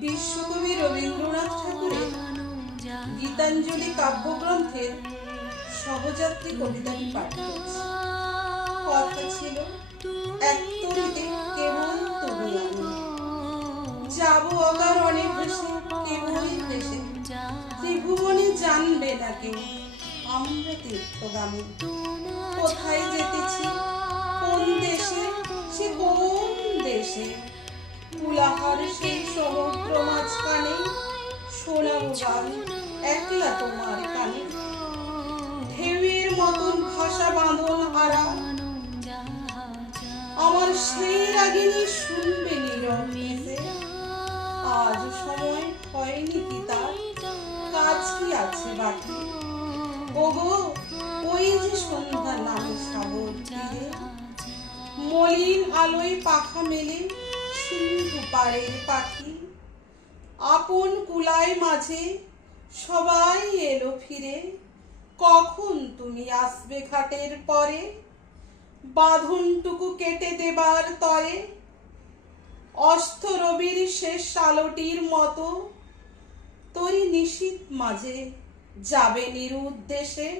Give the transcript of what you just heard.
বিশ্বকবি রবীন্দ্রনাথ ঠাকুরের গীতাঞ্জলি কাব্যগ্রন্থের সহযাত্রী কবিতাটি পাঠ করেছি। কথা ছিল, এক তরিতে কেবল তুমি আমি, যাব অকারণে ভেসে কেবলই ভেসে, ত্রিভুবনে জানবে না কেউ আমরা তীর্থগামী। কোথায় যেতেছি, কোন দেশে, সে কোন দেশে, কুলাহার সেই সমুদ্র মাঝখানে, শোনাবো গান একলা তোমার কানে। ঢেউয়ের মতন ভাষা বাঁধন হারা আমার সেই রাগিনী শুনবে নীরব ভেসে। আজ সময় হয়নি কি তার, কাজ কি আছে বাকি। ওগো ওই যে সন্ধ্যা নামে সাগর তীরে, মলিন আলোয় পাখা মেলে সিন্ধু পাড়ের পাখি। আপন কুলায় মাঝে সবাই এলো ফিরে, কখন তুমি আসবে ঘাটের পরে, বাঁধনটুকু কেটে দেবার তরে। অস্ত রবির শেষ আলোটির মতো তরি নিশীথ মাঝে যাবে নিরুদ্দেশে।